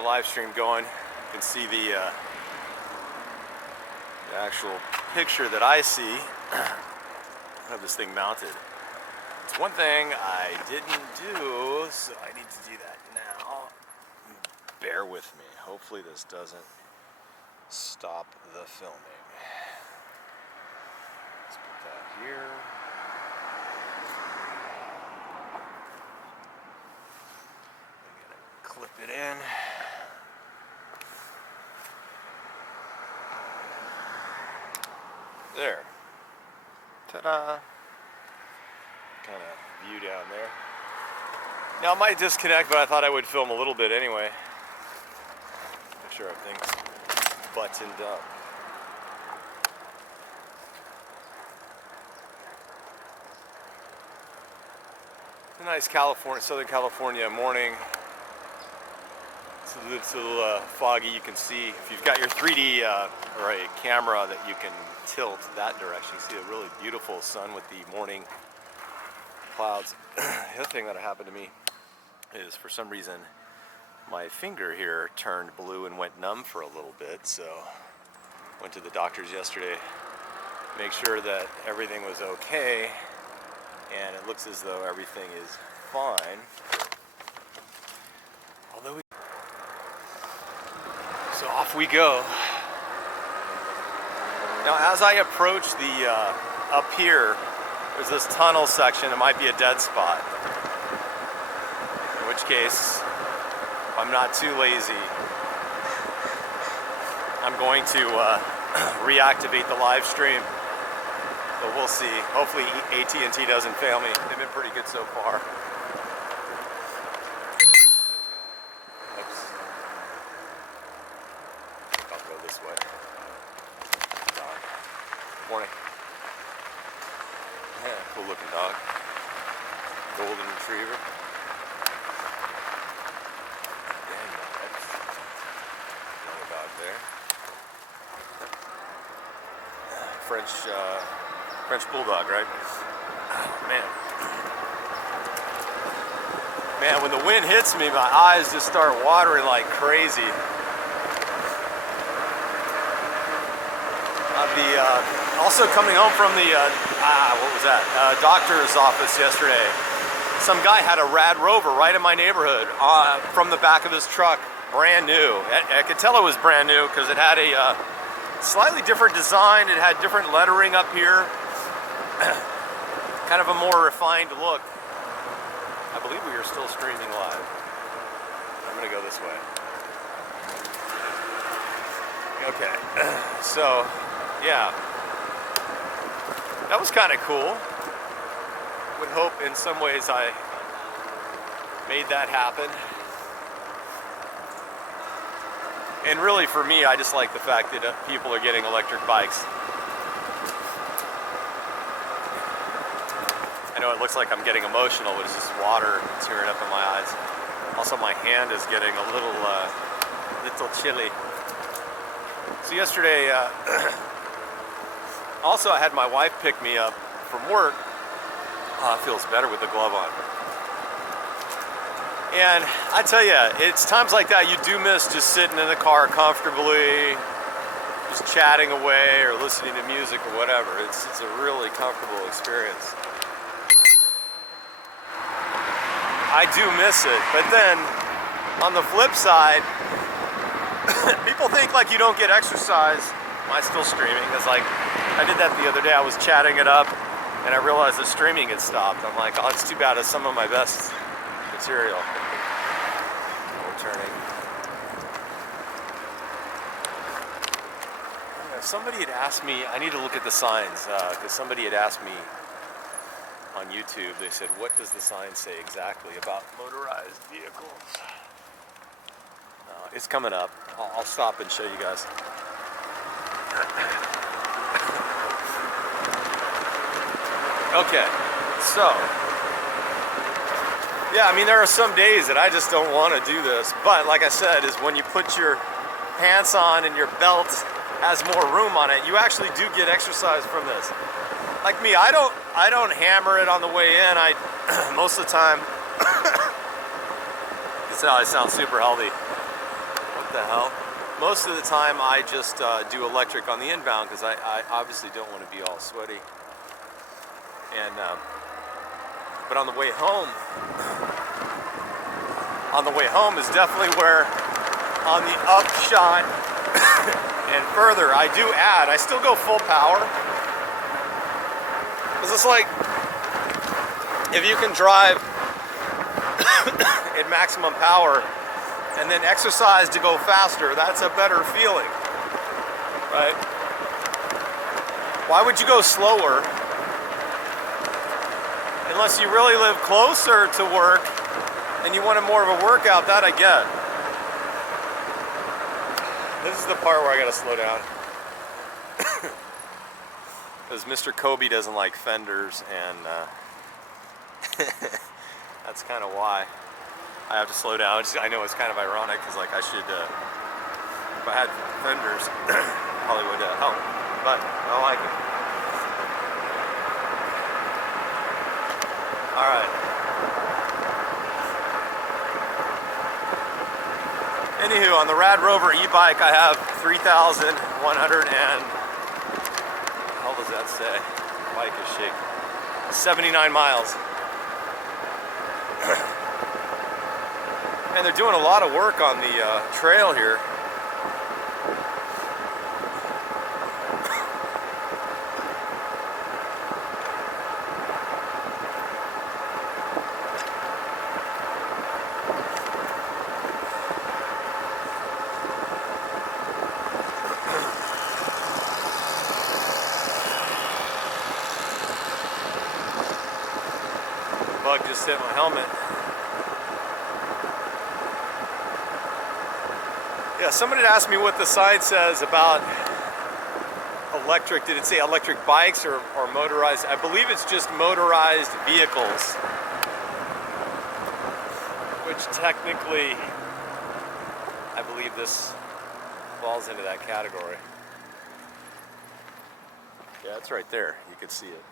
the live stream going. You can see the actual picture that I see of this thing mounted. It's one thing I didn't do, so I need to do that now. Bear with me. Hopefully this doesn't stop the filming. Let's put that here. I'm gonna clip it in. There. Ta-da. Kind of view down there. Now I might disconnect, but I thought I would film a little bit anyway. Make sure everything's buttoned up. It's a nice Southern California morning. It's a little foggy. You can see, if you've got your 3D or a camera that you can tilt that direction, you see a really beautiful sun with the morning clouds. The other thing that happened to me is, for some reason, my finger here turned blue and went numb for a little bit, so went to the doctor's yesterday, make sure that everything was okay, and it looks as though everything is fine. So off we go. Now as I approach the up here, there's this tunnel section. It might be a dead spot. In which case, if I'm not too lazy, I'm going to reactivate the live stream. But we'll see. Hopefully AT&T doesn't fail me. They've been pretty good so far. Morning. Yeah, cool looking dog. Golden retriever. Dang, that's another dog there. French bulldog, right? Oh, man. Man, when the wind hits me, my eyes just start watering like crazy. Also coming home from the, what was that? Doctor's office yesterday. Some guy had a Rad Rover right in my neighborhood from the back of his truck, brand new. I could tell it was brand new because it had a slightly different design. It had different lettering up here. Kind of a more refined look. I believe we are still streaming live. I'm gonna go this way. Okay, so yeah. That was kind of cool. Would hope in some ways I made that happen. And really for me, I just like the fact that people are getting electric bikes. I know it looks like I'm getting emotional, but it's just water tearing up in my eyes. Also my hand is getting a little chilly. So yesterday, also, I had my wife pick me up from work. It feels better with the glove on. And I tell you, it's times like that you do miss just sitting in the car comfortably, just chatting away or listening to music or whatever. It's a really comfortable experience. I do miss it, but then on the flip side, people think like you don't get exercise. Am I still streaming? It's like, I did that the other day. I was chatting it up and I realized the streaming had stopped. I'm like, oh, it's too bad. It's some of my best material. Returning. Somebody had asked me, I need to look at the signs, because somebody had asked me on YouTube, they said, what does the sign say exactly about motorized vehicles? It's coming up. I'll stop and show you guys. Okay, so, yeah, I mean, there are some days that I just don't want to do this, but like I said, is when you put your pants on and your belt has more room on it, you actually do get exercise from this. Like me, I don't hammer it on the way in. I most of the time, you can tell I sound super healthy. What the hell? Most of the time I just do electric on the inbound because I obviously don't want to be all sweaty. And but on the way home is definitely where, on the upshot and further, I do add. I still go full power because it's like, if you can drive at maximum power and then exercise to go faster, that's a better feeling, right? Why would you go slower unless you really live closer to work and you wanted more of a workout? That I get. This is the part where I gotta slow down. Because Mr. Kobe doesn't like fenders, and that's kind of why I have to slow down. I know it's kind of ironic because, like, I should, if I had fenders, probably would help. But I like it. All right. Anywho, on the Rad Rover e-bike, I have 3,100 and, how does that say? Bike is shaking. 79 miles. And they're doing a lot of work on the trail here. Bug just hit my helmet. Yeah, somebody had asked me what the sign says about electric. Did it say electric bikes or motorized? I believe it's just motorized vehicles, which technically, I believe this falls into that category. Yeah, it's right there. You can see it.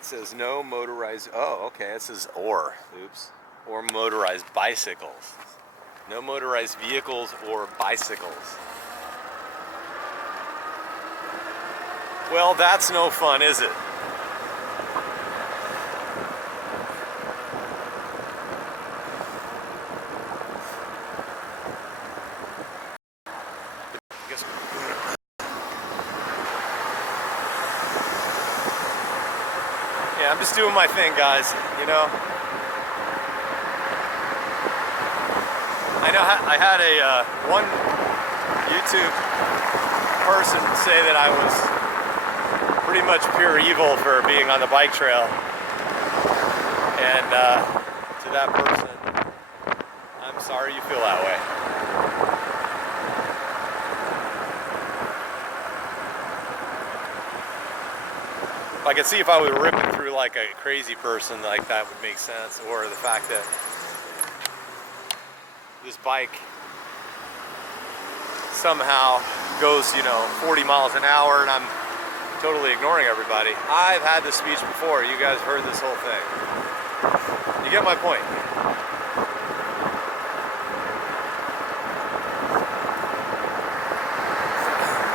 It says no motorized, oh, okay, it says or motorized bicycles. No motorized vehicles or bicycles. Well, that's no fun, is it? Yeah, I'm just doing my thing, guys, you know? I know I had a one YouTube person say that I was pretty much pure evil for being on the bike trail. And to that person, I'm sorry you feel that way. I could see if I was ripping through like a crazy person, like that would make sense, or the fact that this bike somehow goes, 40 miles an hour and I'm totally ignoring everybody. I've had this speech before. You guys heard this whole thing. You get my point.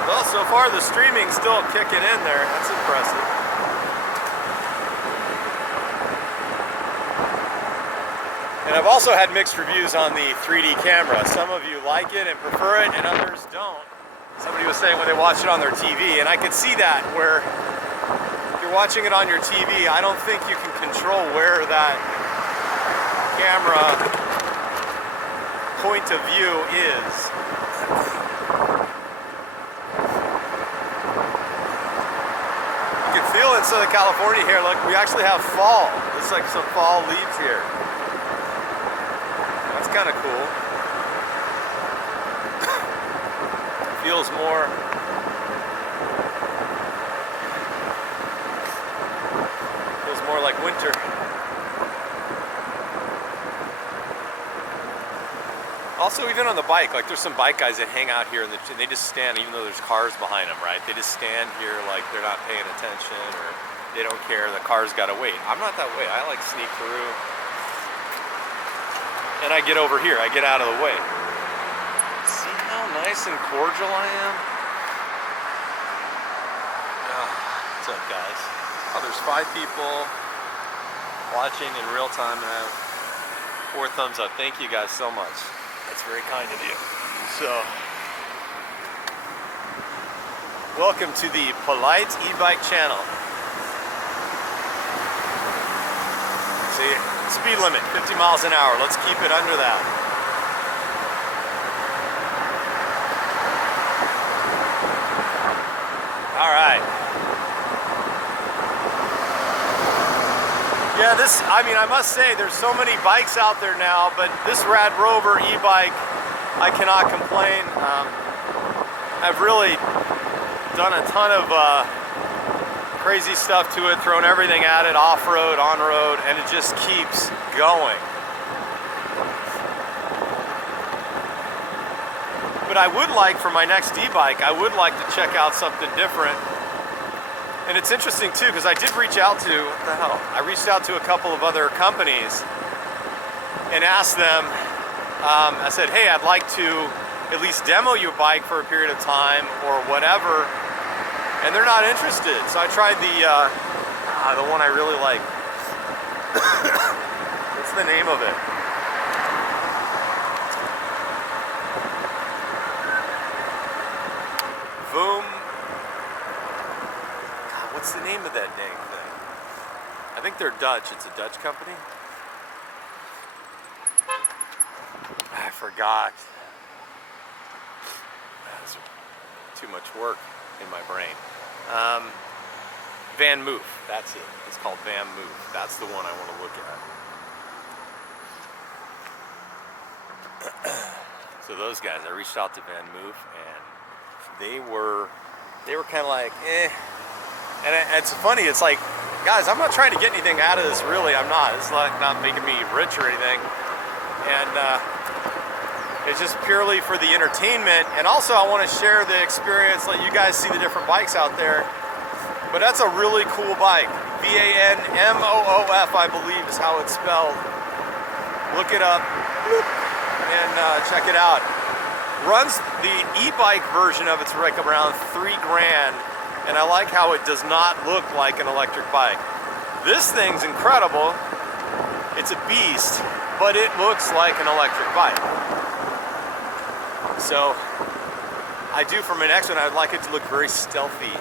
Well, so far the streaming's still kicking in there. That's impressive. And I've also had mixed reviews on the 3D camera. Some of you like it and prefer it, and others don't. Somebody was saying when they watch it on their TV, and I could see that, where if you're watching it on your TV, I don't think you can control where that camera point of view is. You can feel in Southern California here, look, we actually have fall. Looks like some fall leaves here. Kind of cool. Feels more like winter. Also, even on the bike, like there's some bike guys that hang out here and they just stand, even though there's cars behind them, right? They just stand here like they're not paying attention, or they don't care. The car's got to wait. I'm not that way. I like sneak through. And I get over here, I get out of the way. nice and cordial I am. Oh, what's up, guys? Oh, there's 5 people watching in real time, and I have 4 thumbs up. Thank you guys so much. That's very kind of you. So, welcome to the Polite e-bike channel. See, speed limit, 50 miles an hour. Let's keep it under that. All right. Yeah, I must say, there's so many bikes out there now, but this Rad Rover e-bike, I cannot complain. I've really done a ton of crazy stuff to it, thrown everything at it, off-road, on-road, and it just keeps going. But I would like, for my next e-bike, I would like to check out something different. And it's interesting too, because I did reach out to, what the hell? I reached out to a couple of other companies and asked them, I said, hey, I'd like to at least demo your bike for a period of time or whatever. And they're not interested. So I tried the one I really like. What's the name of it? Voom. God, what's the name of that dang thing? I think they're Dutch. It's a Dutch company. I forgot. That's too much work in my brain. Van Moof, that's it. It's called Van Moof. That's the one I want to look at. So those guys, I reached out to Van Moof, and they were kind of like, eh. And it's funny. It's like, guys, I'm not trying to get anything out of this. Really, I'm not. It's like not making me rich or anything. And it's just purely for the entertainment, and also I want to share the experience, let you guys see the different bikes out there. But that's a really cool bike. V-A-N-M-O-O-F, I believe is how it's spelled. Look it up and check it out. Runs the e-bike version of it's like around $3 grand, and I like how it does not look like an electric bike. This thing's incredible. It's a beast, but it looks like an electric bike. So I do, for my next one, I'd like it to look very stealthy.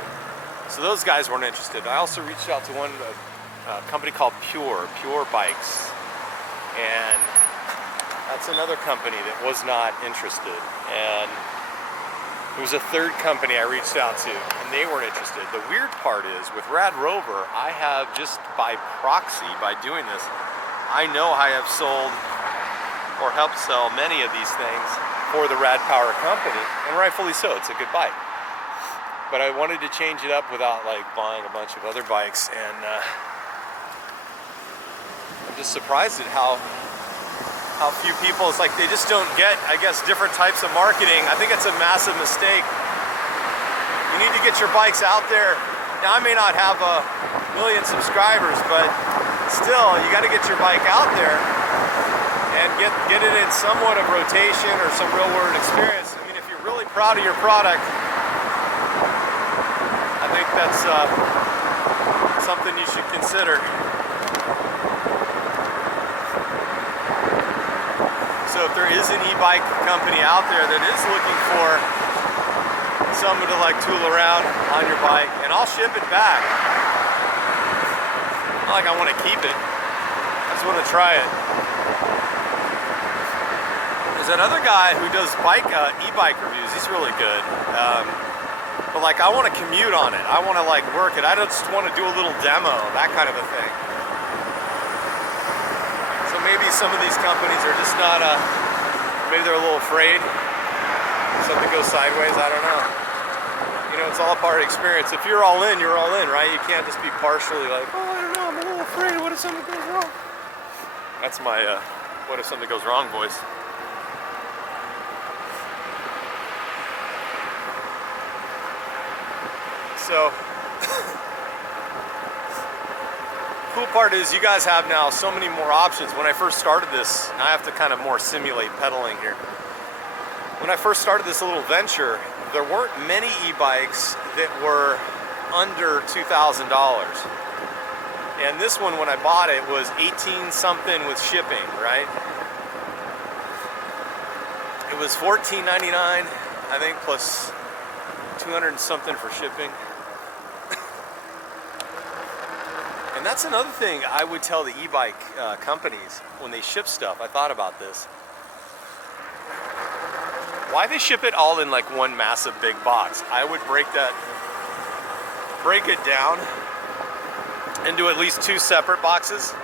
So those guys weren't interested. I also reached out to one company called Pure Bikes, and that's another company that was not interested. And there was a third company I reached out to, and they weren't interested. The weird part is, with Rad Rover, I have, just by proxy, by doing this, I know I have sold or helped sell many of these things for the Rad Power company, and rightfully so. It's a good bike. But I wanted to change it up without like buying a bunch of other bikes, and I'm just surprised at how few people, it's like they just don't get, I guess, different types of marketing. I think it's a massive mistake. You need to get your bikes out there. Now, I may not have 1 million subscribers, but still, you got to get your bike out there and get it in somewhat of rotation or some real world experience. I mean, if you're really proud of your product, I think that's something you should consider. So if there is an e-bike company out there that is looking for someone to like tool around on your bike, and I'll ship it back. Not like I want to keep it. I just want to try it. There's another guy who does e-bike reviews. He's really good. But like, I want to commute on it. I want to like work it. I just want to do a little demo, that kind of a thing. So maybe some of these companies are just not, maybe they're a little afraid something goes sideways. I don't know. You know, it's all a part of experience. If you're all in, you're all in, right? You can't just be partially like, oh, I don't know, I'm a little afraid. What if something goes wrong? That's my, what if something goes wrong voice. So, cool part is you guys have now so many more options. When I first started this, I have to kind of more simulate pedaling here. when I first started this little venture, there weren't many e-bikes that were under $2,000. And this one, when I bought it, was 18 something with shipping, right? It was $14.99, I think, plus 200 and something for shipping. And that's another thing I would tell the e-bike companies when they ship stuff. I thought about this. Why they ship it all in like one massive big box? I would break it down into at least 2 separate boxes,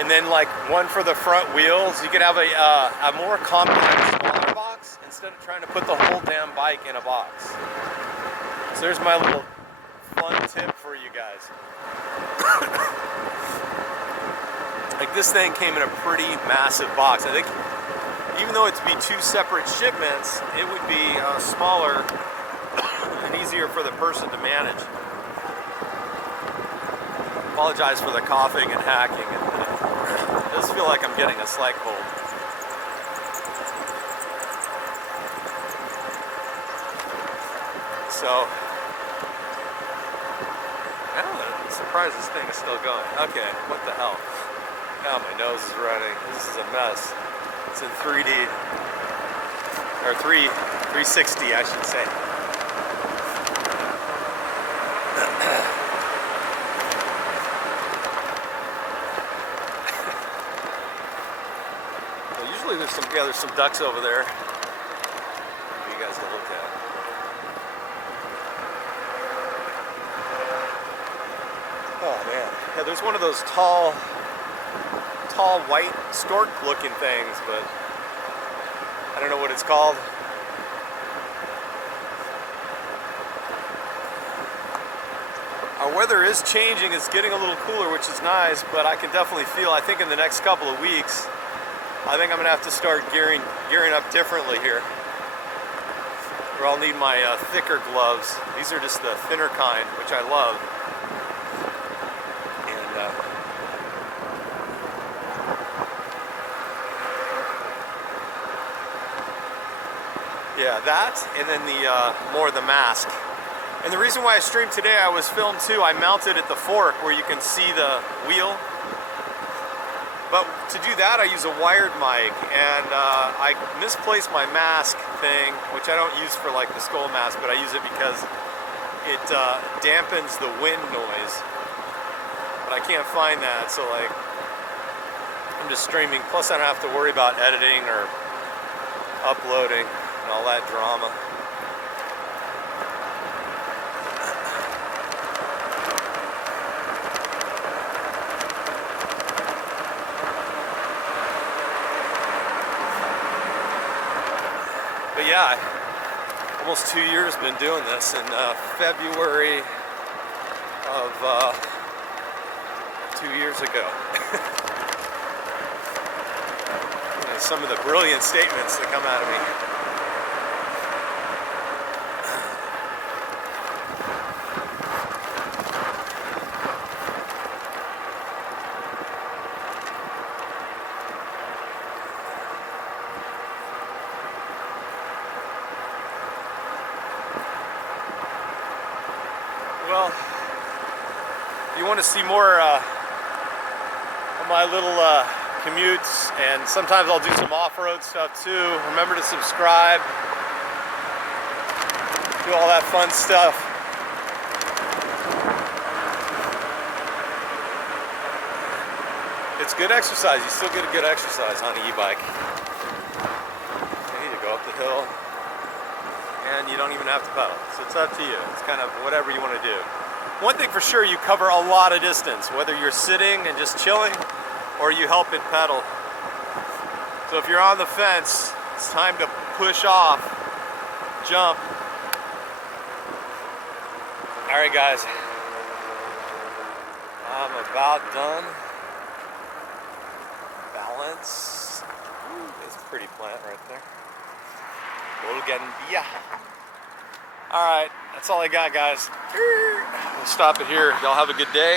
and then like one for the front wheels. You could have a more compact, smaller box instead of trying to put the whole damn bike in a box. So there's my little fun tip for you guys. Like, this thing came in a pretty massive box. I think even though it'd be 2 separate shipments, it would be smaller and easier for the person to manage. Apologize for the coughing and hacking. It does feel like I'm getting a slight cold. So, I'm surprised this thing is still going. Okay, what the hell? Now my nose is running. This is a mess. It's in 3D, or 360, I should say. Well, usually there's some ducks over there for you guys to look at. Oh man, yeah, there's one of those tall white stork looking things, but I don't know what it's called. Our weather is changing. It's getting a little cooler, which is nice, but I can definitely feel, I think in the next couple of weeks, I think I'm gonna have to start gearing up differently here. Or I'll need my thicker gloves. These are just the thinner kind, which I love. Yeah, that, and then the more the mask. And the reason why I streamed today, I was filmed too. I mounted at the fork where you can see the wheel. But to do that, I use a wired mic, and I misplaced my mask thing, which I don't use for like the skull mask, but I use it because it dampens the wind noise. But I can't find that, so like I'm just streaming. Plus, I don't have to worry about editing or uploading and all that drama. But yeah, almost 2 years been doing this. In February of 2 years ago. Some of the brilliant statements that come out of me. Well, if you want to see more of my little commutes, and sometimes I'll do some off-road stuff too. Remember to subscribe, do all that fun stuff. It's good exercise. You still get a good exercise on an e-bike. Okay, you go up the hill, and you don't even have to pedal. So it's up to you. It's kind of whatever you want to do. One thing for sure, you cover a lot of distance, whether you're sitting and just chilling, or you help it pedal. So if you're on the fence, it's time to push off, jump. All right, guys, I'm about done. Balance. Ooh, that's a pretty plant right there. Bolgandia. All right, that's all I got, guys. We'll stop it here. Y'all have a good day.